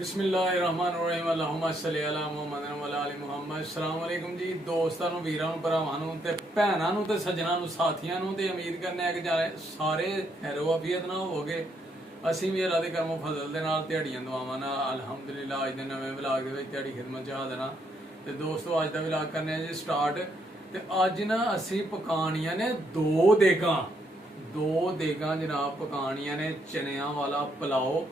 बिस्मिल्लाहिर्रहमानिर्रहीम अल्लाहुम्मा सल्ली अला मुहम्मद व अला आलि मुहम्मद। अस्सलाम वालेकुम जी दोस्तां नूं, वीरां नूं, भरावां नूं ते भैणां नूं ते सज्जणां नूं, साथियां नूं ते उम्मीद करने आ कि सारे खैरो आफियत नाल होवोगे। ਅਸੀਂ ਵੀ ਅੱਲਾ ਦੇ ਕਰਮੋਂ ਫਜ਼ਲ ਦੇ ਨਾਲ ਦਿਹਾੜੀਆਂ ਦੁਆਵਾਂ ਨਾਲ ਅਲਹਮਦੁਲਿਲਾ ਅੱਜ ਦੇ ਨਵੇਂ ਵਲੌਗ ਦੇ ਵਿੱਚ ਤੁਹਾਡੀ ਖਿਦਮਤ 'ਚ ਹਾਜ਼ਰ ਹਾਂ। ਤੇ ਦੋਸਤੋ ਅੱਜ ਦਾ ਵਲੌਗ ਕਰਨੇ ਆ ਜੀ ਸਟਾਰਟ। ਤੇ ਅੱਜ ਨਾ ਅਸੀਂ ਪਕਾਣੀਆਂ ਨੇ ਦੋ ਦੇਗਾਂ ਜਨਾਬ, ਪਕਾਣੀਆਂ ਨੇ ਚਨਿਆਂ ਵਾਲਾ ਪੁਲਾਓ।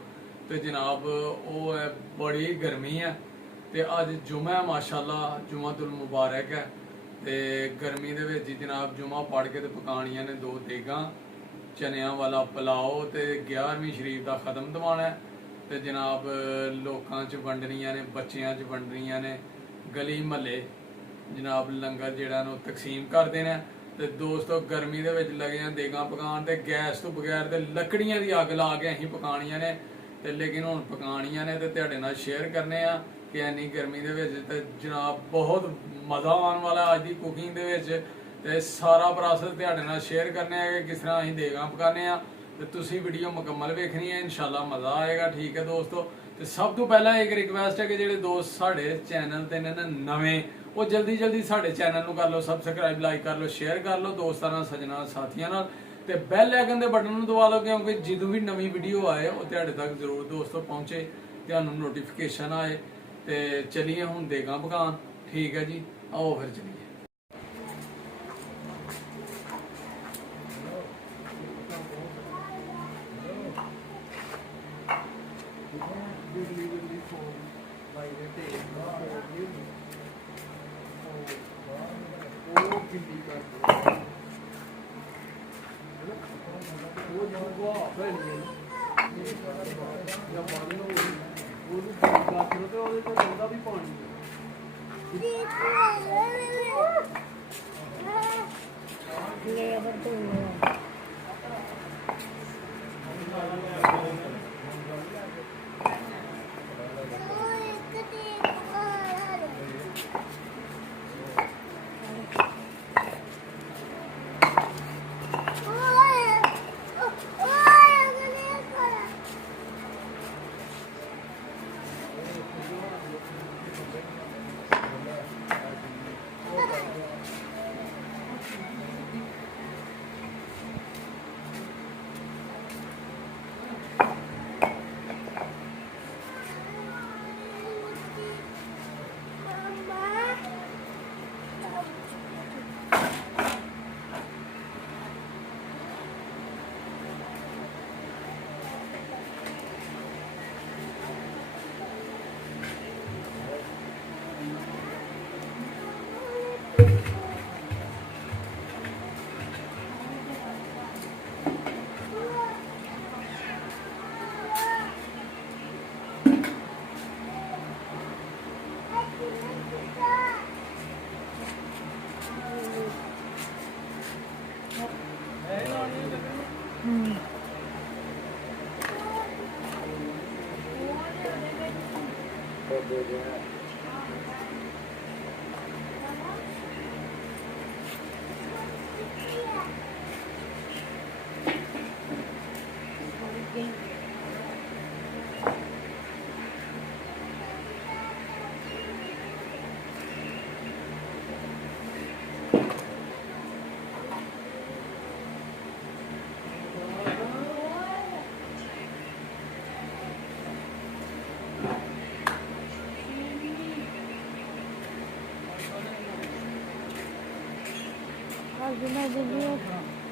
ਤੇ ਜਨਾਬ ਉਹ ਹੈ, ਬੜੀ ਗਰਮੀ ਹੈ ਤੇ ਅੱਜ ਜੁਮਾ ਹੈ, ਮਾਸ਼ਾਅੱਲਾ ਜੁਮਾਤੁਲ ਮੁਬਾਰਕ ਹੈ। ਤੇ ਗਰਮੀ ਦੇ ਵਿੱਚ ਜਨਾਬ ਜੁਮਾ ਪੜ ਕੇ ਤੇ ਪਕਾਣੀਆਂ ਨੇ ਦੋ ਦੇਗਾਂ, ਚਨਿਆਂ ਵਾਲਾ ਪੁਲਾਓ ਤੇ 11ਵੀਂ ਸ਼ਰੀਫ ਦਾ ਖਤਮ ਦਿਵਾਉਣਾ ਤੇ ਜਨਾਬ ਲੋਕਾਂ 'ਚ ਵੰਡਣੀਆਂ ਨੇ, ਬੱਚਿਆਂ 'ਚ ਵੰਡਣੀਆਂ ਨੇ, ਗਲੀ ਮਹੱਲੇ ਜਨਾਬ ਲੰਗਰ ਜਿਹੜਾ ਨੂੰ ਤਕਸੀਮ ਕਰਦੇ ਨੇ। ਤੇ ਦੋਸਤੋ ਗਰਮੀ ਦੇ ਵਿੱਚ ਲੱਗੀਆਂ ਦੇਗਾਂ ਪਕਾਉਣ ਤੇ ਗੈਸ ਤੋਂ ਬਗੈਰ ਤੇ ਲੱਕੜੀਆਂ ਦੀ ਅੱਗ ਲਾ ਕੇ ਅਸੀਂ ਪਕਾਣੀਆਂ ਨੇ। ਤੇ ਲੇਕਿਨ ਹੁਣ ਪਕਾਣੀਆਂ ਨੇ ਤੇ ਤੁਹਾਡੇ ਨਾਲ ਸ਼ੇਅਰ ਕਰਨੇ ਆ ਕਿ ਇੰਨੀ ਗਰਮੀ ਦੇ ਵਿੱਚ ਤੇ ਜਨਾਬ ਬਹੁਤ ਮਜ਼ਾ ਆਉਣ ਵਾਲਾ ਅੱਜ ਦੀ ਕੁਕਿੰਗ ਦੇ ਵਿੱਚ। ਤੇ ਸਾਰਾ ਪ੍ਰੋਸੈਸ ਤੁਹਾਡੇ ਨਾਲ ਸ਼ੇਅਰ ਕਰਨੇ ਆ ਕਿ ਕਿਸ ਤਰ੍ਹਾਂ ਅਸੀਂ ਦੇਗਾਂ ਪਕਾਉਂਦੇ ਆ। ਤੇ ਤੁਸੀਂ ਵੀਡੀਓ ਮੁਕੰਮਲ ਵੇਖਣੀ ਹੈ, ਇਨਸ਼ਾਅੱਲਾ ਮਜ਼ਾ ਆਏਗਾ। ਠੀਕ ਹੈ ਦੋਸਤੋ। ਤੇ ਸਭ ਤੋਂ ਪਹਿਲਾਂ ਇੱਕ ਰਿਕਵੈਸਟ ਹੈ ਕਿ ਜਿਹੜੇ ਦੋਸਤ ਸਾਡੇ ਚੈਨਲ ਤੇ ਨੇ ਨਵੇਂ, ਉਹ ਜਲਦੀ ਸਾਡੇ ਚੈਨਲ ਨੂੰ ਕਰ ਲਓ ਸਬਸਕ੍ਰਾਈਬ, ਲਾਈਕ ਕਰ ਲਓ, ਸ਼ੇਅਰ ਕਰ ਲਓ ਦੋਸਤਾਂ ਨਾਲ, ਸੱਜਣਾਂ ਸਾਥੀਆਂ ਨਾਲ। ਤੇ ਬੈਲ ਆਈਕਨ ਦੇ ਬਟਨ ਨੂੰ ਦਬਾ ਲਓ ਕਿਉਂਕਿ ਜਦੋਂ ਵੀ ਨਵੀਂ ਵੀਡੀਓ ਆਏ ਉਹ ਤੁਹਾਡੇ ਤੱਕ ਜ਼ਰੂਰ ਦੋਸਤੋ ਪਹੁੰਚੇ, ਤੁਹਾਨੂੰ ਨੋਟੀਫਿਕੇਸ਼ਨ ਆਏ। ਤੇ ਚਲੀਏ ਹੁਣ ਦੇਗਾਂ ਪਕਾਉਣ। ਠੀਕ ਹੈ ਜੀ, ਆਓ ਫਿਰ ਚਲੀਏ।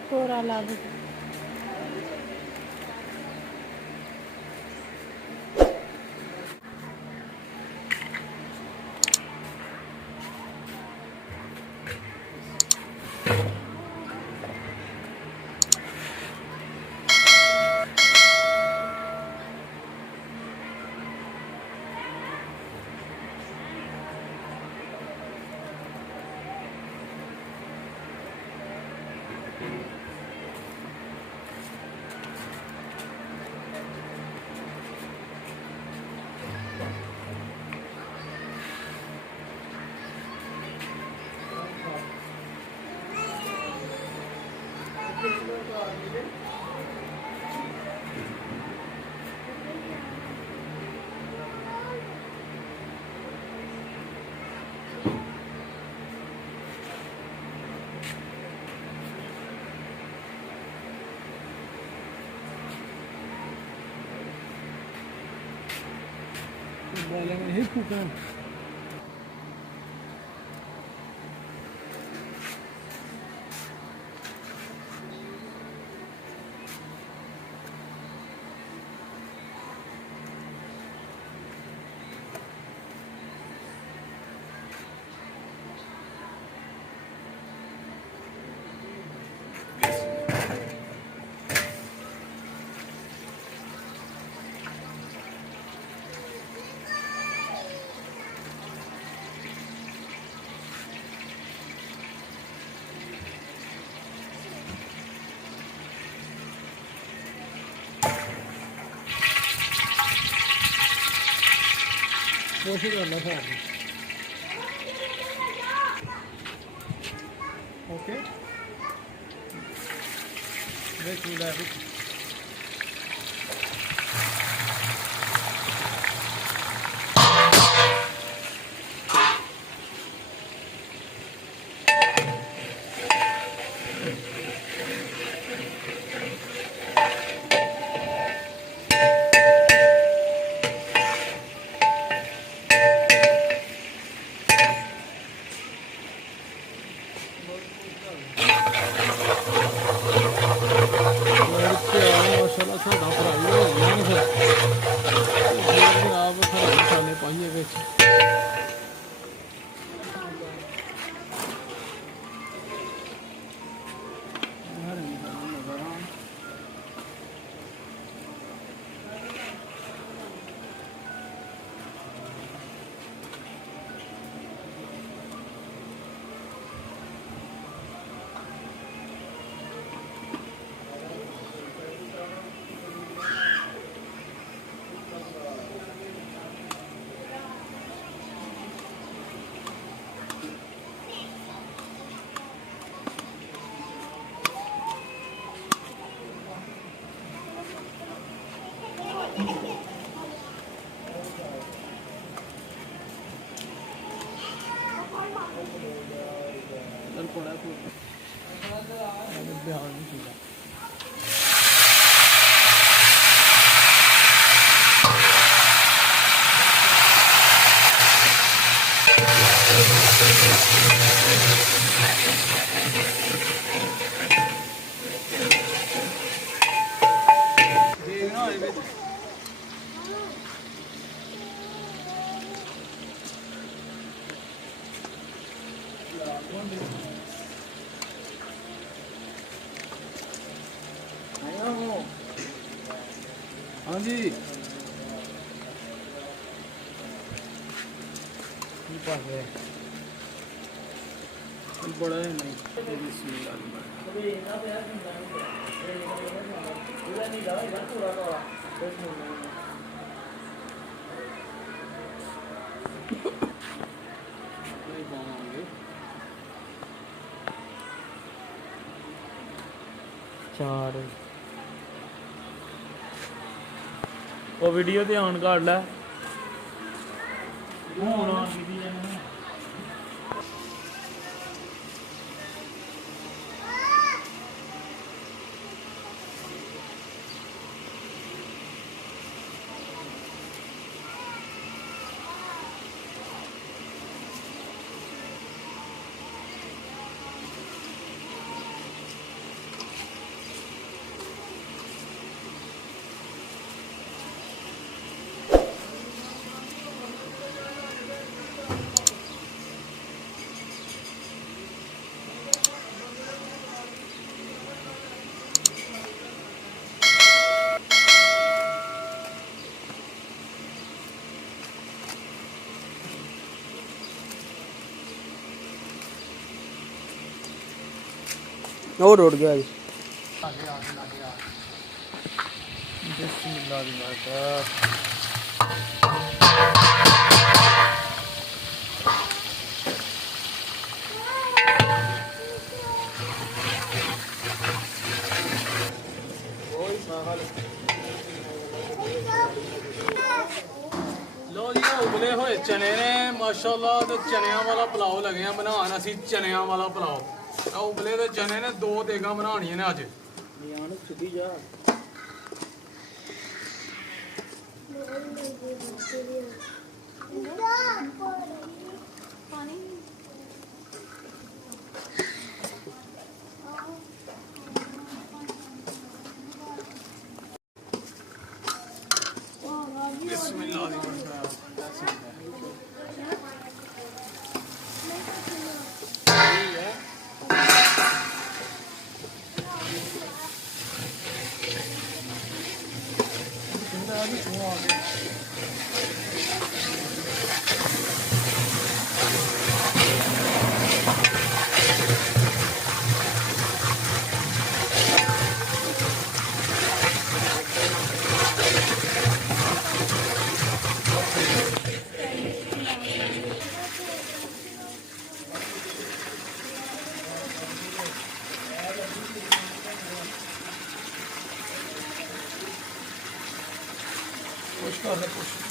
थोड़ा लाभ बोलेंगे नहीं फूका कोशिश करना था ओके देख लिया ਮਾਸ਼ਾਅੱਲਾ ਸਾਡਾ ਭਰਾ ਵੀ ਹੋ ਗਿਆ ਨਾ ਫਿਰ ਆਪ ਸਾਰੇ ਮਸਾਲੇ ਪਾਈਏ ਵਿੱਚ ध्यान नहीं किया हाँ जी बड़ा है नहीं चार ਉਹ ਵੀਡੀਓ ਤੇ ਆਨ ਕਰ ਲੈ ਹੁਣ ਆਨ ਕੀਤੀ ਜਾਣਾ और उड़ गया जी लो जी उबले हुए चने ने माशाल्लाह ते चनिया वाला पुलाव लगे हैं बनान असी चनिया वाला पुलाव उबले दे चने ने दो देगा बनानियां ने अज ਕੁਛ ਕਰ ਲੈ ਕੁਛ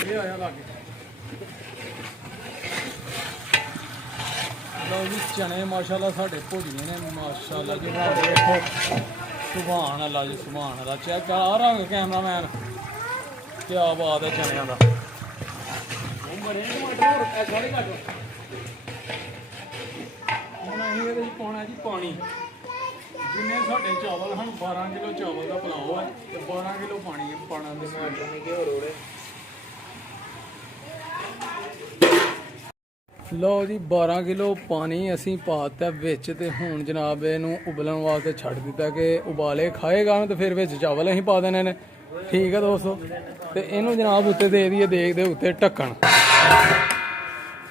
ਇਹ ਆਇਆ ਲਾਗੇ ਲਓ ਜੀ ਚਨੇ ਮਾਸ਼ਾਅੱਲਾ ਸਾਡੇ ਭੁੱਜੀਆਂ ਨੇ ਮਾਸ਼ਾਅੱਲਾ ਜੀ ਦੇਖੋ ਸੁਭਾਨ ਅੱਲਾ ਜੀ ਸੁਭਾਨ ਅੱਲਾ ਚੈੱਕ ਕਰ ਆ ਰੰਗ ਕੈਮਰਾਮੈਨ ਕੀ ਬਾਤ ਹੈ ਚਨਿਆਂ ਦਾ ਉਹ ਬੜੇ ਟਮਾਟਰ ਹੋਰ ਐਸਾ ਨਹੀਂ ਕੱਟ ਹੁਣ ਅਸੀਂ ਇਹਦੇ ਵਿੱਚ ਪਾਉਣਾ ਜੀ ਪਾਣੀ ਜਿੰਨੇ ਸਾਡੇ ਚਾਵਲ ਹਨ 12 ਕਿਲੋ ਚਾਵਲ ਦਾ ਪੁਲਾਓ ਹੈ ਤੇ 12 ਕਿਲੋ ਪਾਣੀ ਪਾਣਾ ਦੇ ਟਮਾਟਰ ਨੇ ਕਿ ਹੋਰ ਹੋੜੇ ਲਓ ਜੀ 12 ਕਿਲੋ ਪਾਣੀ ਅਸੀਂ ਪਾਤਾ ਵਿੱਚ ਤੇ ਹੁਣ ਜਨਾਬ ਇਹਨੂੰ ਉਬਲਣ ਵਾਸਤੇ ਛੱਡ ਦਿੱਤਾ ਕਿ ਉਬਾਲੇ ਖਾਏਗਾ ਤੇ ਫਿਰ ਵਿੱਚ ਚਾਵਲ ਅਸੀਂ ਪਾ ਦੇਣੇ ਨੇ ਠੀਕ ਹੈ ਦੋਸਤੋ ਤੇ ਇਹਨੂੰ ਜਨਾਬ ਉੱਤੇ ਦੇ ਦਈਏ ਦੇਖਦੇ ਉੱਤੇ ਢੱਕਣ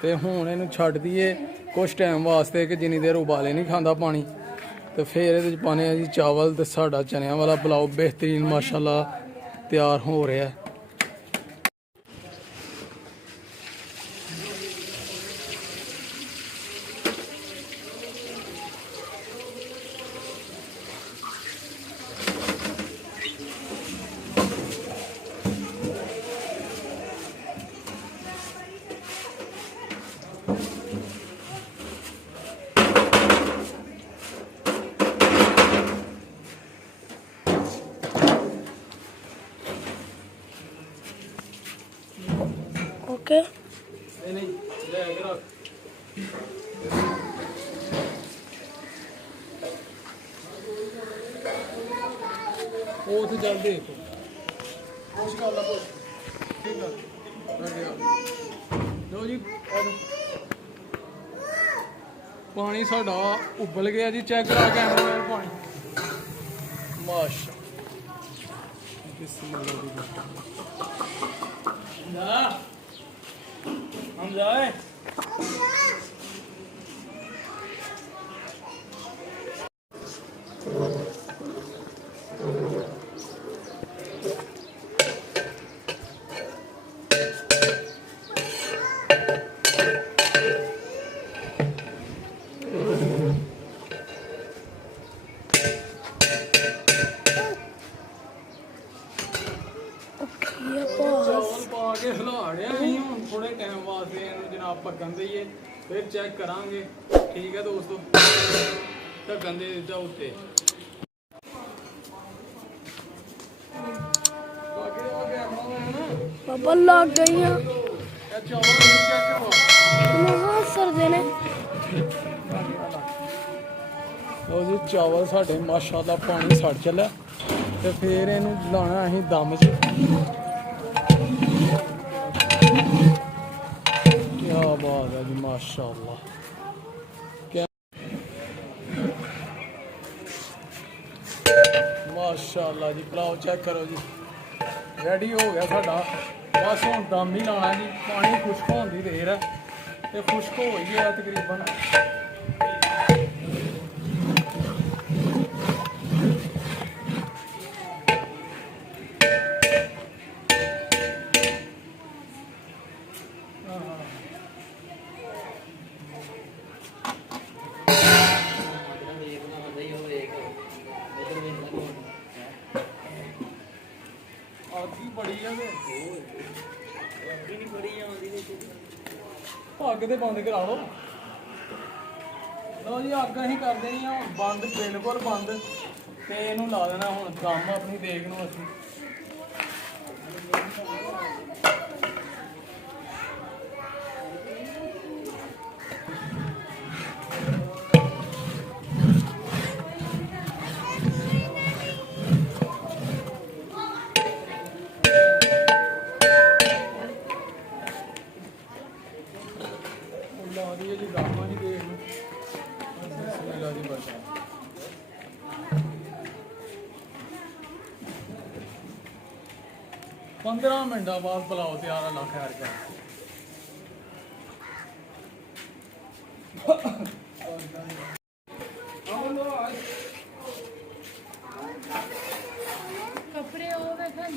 ਤੇ ਹੁਣ ਇਹਨੂੰ ਛੱਡ ਦਈਏ ਕੁਝ ਟਾਈਮ ਵਾਸਤੇ ਕਿ ਜਿੰਨੀ ਦੇਰ ਉਬਾਲੇ ਨਹੀਂ ਖਾਂਦਾ ਪਾਣੀ ਤੇ ਫਿਰ ਇਹਦੇ ਵਿੱਚ ਪਾਣੇ ਆ ਜੀ ਚਾਵਲ ਤੇ ਸਾਡਾ ਚਨਿਆਂ ਵਾਲਾ ਪੁਲਾਓ ਬਿਹਤਰੀਨ ਮਾਸ਼ਾਅੱਲਾ ਤਿਆਰ ਹੋ ਰਿਹਾ ओके नहीं ले के रख ਉਹ ਤੇ ਚੱਲ ਦੇਖੋ ਕੁਛ ਕਰ ਲਾ ਕੁਛ ਠੀਕ ਆ ਲੋ ਜੀ ਪਾਣੀ ਸਾਡਾ ਉਬਲ ਗਿਆ ਜੀ ਚੈੱਕ ਕਰਾ ਕੈਮਰਾ ਪਾਣੀ ਮਾਸ਼ਾ ਬਿਸਮਿਲ੍ਲਾਹ ਦੀ ਨਾ हम जाए ਚਾਵਲ ਪਾ ਕੇ ਹਿਲਾ ਰਿਹਾ ਅਸੀਂ ਹੁਣ ਥੋੜੇ ਟਾਈਮ ਵਾਸਤੇ ਇਹਨੂੰ ਜਨਾਬ ਪੱਕਣ ਦੇਈਏ ਫਿਰ ਚੈੱਕ ਕਰਾਂਗੇ ਠੀਕ ਹੈ ਦੋਸਤੋ ਢੱਕਣ ਦੇ ਦਿੱਤਾ ਉੱਤੇ पापा लग गई हैं ਇਹ ਚਾਵਲ ਨੂੰ ਚੈੱਕ ਕਰਵਾ महा सर देने ਲਓ ਜੀ ਚਾਵਲ ਸਾਡੇ ਮਾਸ਼ਾਅੱਲਾ ਪਾਣੀ ਸੜ ਚੱਲਿਆ ਤੇ ਫਿਰ ਇਹਨੂੰ ਲਾਣਾ ਅਸੀਂ ਦਮ 'ਚ ਕੀ ਬਾਤ ਹੈ ਜੀ ਮਾਸ਼ਾਅੱਲਾ ਮਾਸ਼ਾਅੱਲਾ ਜੀ ਪੁਲਾਓ ਚੈੱਕ ਕਰੋ ਜੀ ਰੈਡੀ ਹੋ ਗਿਆ ਸਾਡਾ ਬਸ ਹੁਣ ਦਮ ਹੀ ਲਾਣਾ ਜੀ ਪਾਣੀ ਖੁਸ਼ਕ ਹੋਣ ਦੀ ਦੇਰ ਹੈ ਤੇ ਖੁਸ਼ਕ ਹੋ ਹੀ ਗਿਆ ਤਕਰੀਬਨ ਅੱਗ ਤੇ ਬੰਦ ਕਰਾ ਲਓ। ਲਓ ਜੀ ਅੱਗ ਅਸੀਂ ਕਰ ਦੇਣੀ ਆ ਬੰਦ, ਬਿਲਕੁਲ ਬੰਦ। ਤੇ ਇਹਨੂੰ ਲਾ ਦੇਣਾ ਹੁਣ ਕੰਮ ਆਪਣੀ ਦੇਖ ਨੂੰ ਅਸੀਂ। ਲਾ ਦੀ ਜੀ ਗਾਵਾਂ ਨਹੀਂ ਦੇਖ ਨੂੰ। ਬਿਸਮਿਲ੍ਲਾ ਦੀ ਬਰਕਤ। 15 ਮਿੰਟਾਂ ਬਾਅਦ ਪੁਲਾਓ ਤਿਆਰ ਆ ਲੱਖ ਹਜ਼ਾਰ ਰੁਪਇਆ। ਕੱਪੜੇ ਉਹ ਵੇਖਣ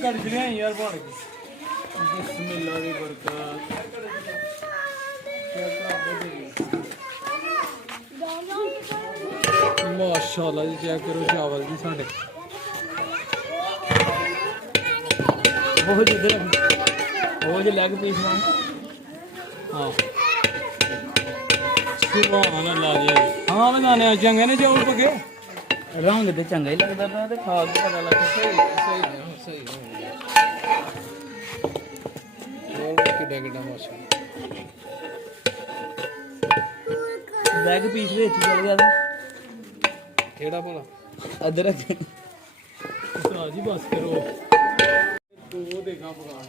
कड़छलियां यार बन गई। बिस्मिल्लाह दी बरकत। माशाअल्लाह जी चेक करो चावल जी साढ़े वो जिधर वो जो लेग पीस में हाँ सुभान अल्लाह जी। हाँ बनाने चंगे ने चौल पके रंग ते चंगा ही लगदा पिया ते खा के पता लगा सही चौल किड्डा किड्डा माशाअल्लाह। बैग पीस विच चल गया ते केड़ा भला अदरक उस्ताद जी बस करो दो देखा पकान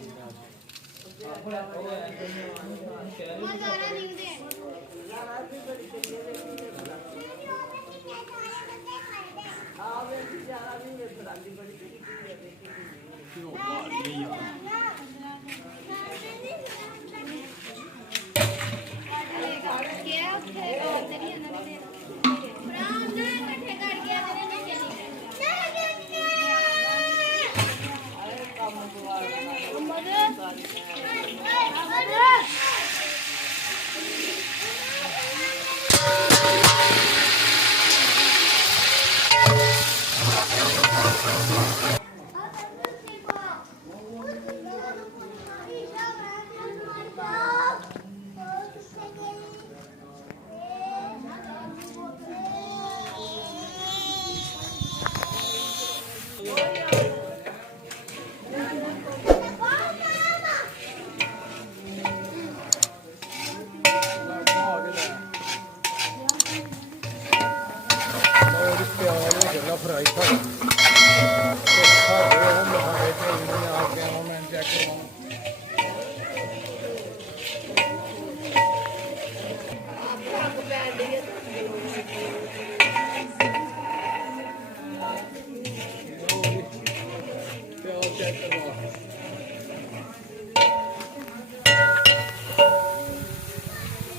फ्राई था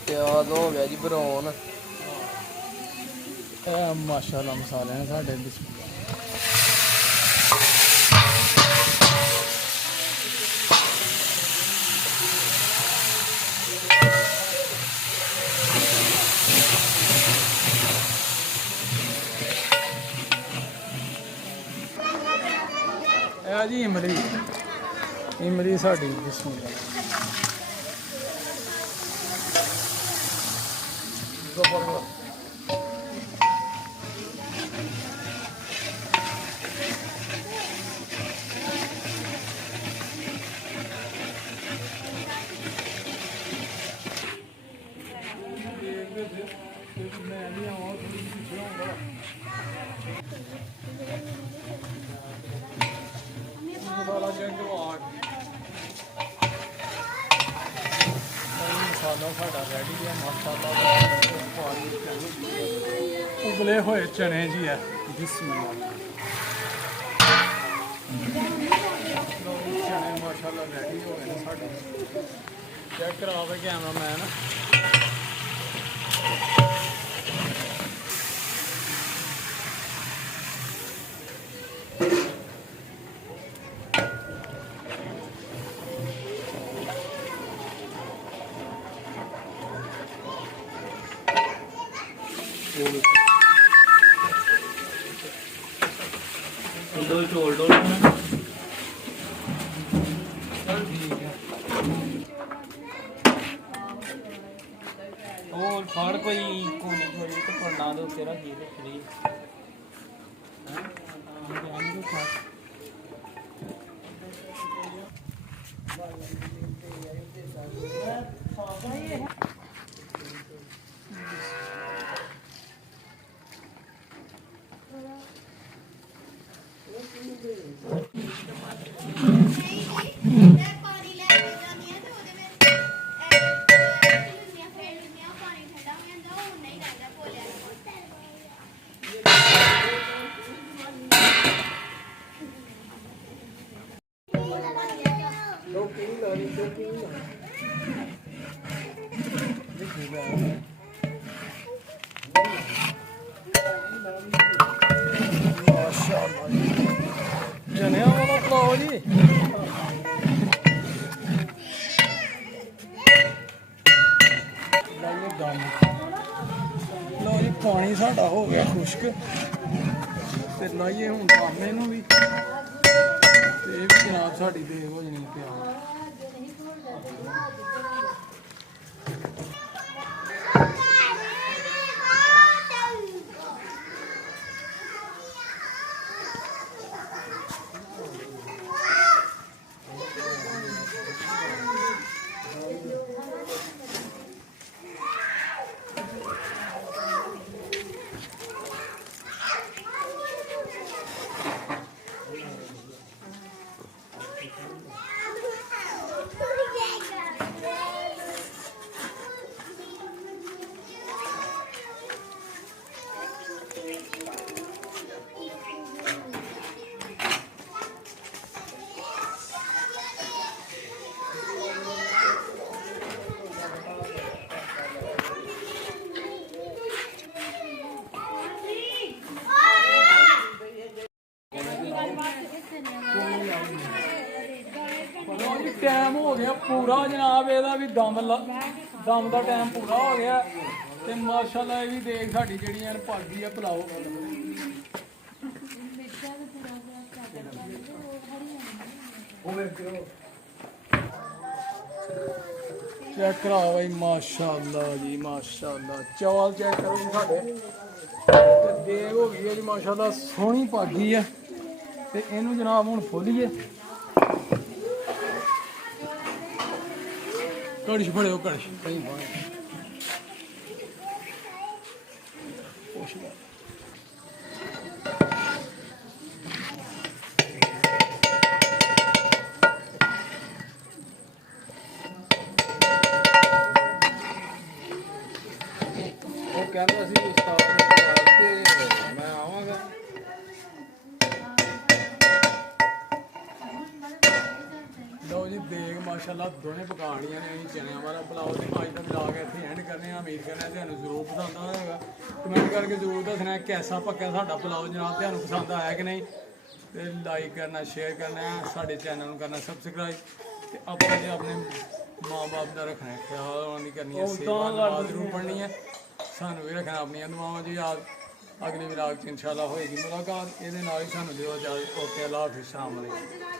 प्याज हो गया जी ब्राउन माशाल्लाह मसाले हैं साढ़े जी इमली इमली साड़ी बिस्मिल्लाह ਪੂਰਾ ਸਾਡਾ ਰੈਡੀ ਹੈ ਮਾਸ਼ਾਅੱਲਾ। ਉਬਲੇ ਹੋਏ ਚਨੇ ਜੀ ਹੈ। ਬਿਸਮਿਲ੍ਲਾ। ਚਨੇ ਮਾਸ਼ਾਅੱਲਾ ਰੈਡੀ ਹੋ ਗਏ ਨੇ ਸਾਡੇ। ਚੈੱਕ ਕਰਾਵੇ ਕੈਮਰਾਮੈਨ। ਦੋ ਢੋਲ ਢੋਲ ਨਾ ਉਹ ਫੜ ਕੋਈ ਕੋਨੀ ਥੋੜੀ ਤੇ ਪੜਨਾ ਦੋ ਤੇਰਾ ਕੀ ਤੇ ਫਰੀ ਪਾਣੀ ਲੈ ਕੇ ਜਾਂਦੀ ਆ ਤੇ ਉਹਦੇ ਵਿੱਚ ਲੁੰਨੀਆਂ ਫੇਰ ਲੁੰਨੀਆਂ ਪਾਣੀ ਠੰਡਾ ਹੋ ਜਾਂਦਾ ਉਹ ਨਹੀਂ ਰਹਿੰਦਾ ਭੋਲਿਆ ਚਨਿਆਂ ਵਾਲਾ ਪਲਾਓ ਜੀ। ਲਾਈਏ ਦਮ। ਲਓ ਜੀ ਪਾਣੀ ਸਾਡਾ ਹੋ ਗਿਆ ਖੁਸ਼ਕ ਤੇ ਲਾਈਏ ਹੁਣ ਦਮ ਇਹਨੂੰ ਵੀ ਤੇ ਇਹ ਵੀ ਜਨਾਬ ਸਾਡੀ ਦੇਗ ਹੋ ਜਣੀ ਤਿਆਰ। ਟਾਈਮ ਹੋ ਗਿਆ ਪੂਰਾ ਜਨਾਬ ਇਹਦਾ ਵੀ ਦਮ ਦਾ ਟਾਈਮ ਪੂਰਾ ਹੋ ਗਿਆ ਤੇ ਮਾਸ਼ਾਅੱਲਾ ਇਹ ਵੀ ਦੇਖ ਸਾਡੀ ਜਿਹੜੀ ਐਨ ਭਾਗੀ ਆ ਪਲਾਓ। ਚੈੱਕ ਕਰਾਓ ਬਈ ਮਾਸ਼ਾਅੱਲਾ ਜੀ ਮਾਸ਼ਾਅੱਲਾ। ਚੌਲ ਚੈੱਕ ਕਰੋ ਜੀ ਸਾਡੇ ਤੇ ਦੇਗ ਹੋ ਗਈ ਹੈ ਜੀ ਮਾਸ਼ਾਅੱਲਾ ਸੋਹਣੀ ਭਾਗੀ ਆ ਤੇ ਇਹਨੂੰ ਜਨਾਬ ਹੁਣ ਖੋਲੀਏ। ਕੜਛ ਫੜਿਓ ਕੜਛ ਕहीं ਉਹ ਕਹਿੰਦਾ ਸੀ ਉਸਤਾਦ ਨੇ ਕਿਹਾ ਕਿ ਮੈਂ ਆਵਾਂਗਾ। ਲਓ ਜੀ ਦੇਗ ਮਾਸ਼ਾਅੱਲਾ ਦੋਨੇ ਪਕਾਣੀਆਂ ਨੇ। ਅਸੀਂ ਚਨਿਆਂ ਵਾਲਾ ਪਲਾਓ ਤੇ ਅੱਜ ਦਾ ਵਲੌਗ ਇੱਥੇ ਐਂਡ ਕਰਨੇ ਆ। ਉਮੀਦ ਕਰਨਾ ਤੁਹਾਨੂੰ ਜ਼ਰੂਰ ਪਸੰਦ ਆਏਗਾ। ਕਮੈਂਟ ਕਰਕੇ ਜ਼ਰੂਰ ਦੱਸਣਾ ਕੈਸਾ ਪੱਕਿਆ ਸਾਡਾ ਪਲਾਓ ਜਨਾਬ, ਤੁਹਾਨੂੰ ਪਸੰਦ ਆਇਆ ਕਿ ਨਹੀਂ। ਤੇ ਲਾਈਕ ਕਰਨਾ, ਸ਼ੇਅਰ ਕਰਨਾ, ਸਾਡੇ ਚੈਨਲ ਨੂੰ ਕਰਨਾ ਸਬਸਕ੍ਰਾਈਬ ਤੇ ਆਪਣੇ ਮਾਂ-ਬਾਪ ਦਾ ਰੱਖਣਾ ਖਿਆਲ। ਉਹਨਾਂ ਦੀ ਕਰਨੀ ਹੈ ਸੇਵਾ ਜ਼ਰੂਰ ਪੜ੍ਹਨੀ ਹੈ। ਸਾਨੂੰ ਵੀ ਰੱਖਣਾ ਆਪਣੀਆਂ ਦੁਆਵਾਂ 'ਚ ਯਾਦ। ਅਗਲੇ ਵਲੌਗ 'ਚ ਇਨਸ਼ਾਅੱਲਾ ਹੋਏਗੀ ਮੁਲਾਕਾਤ। ਇਹਦੇ ਨਾਲ ਹੀ ਸਾਨੂੰ ਦਿਓ ਇਜਾਜ਼ਤ। ਓਕੇ, ਅੱਲਾਹ ਹਾਫਿਜ਼, ਸਲਾਮ ਅਲੈਕੁਮ।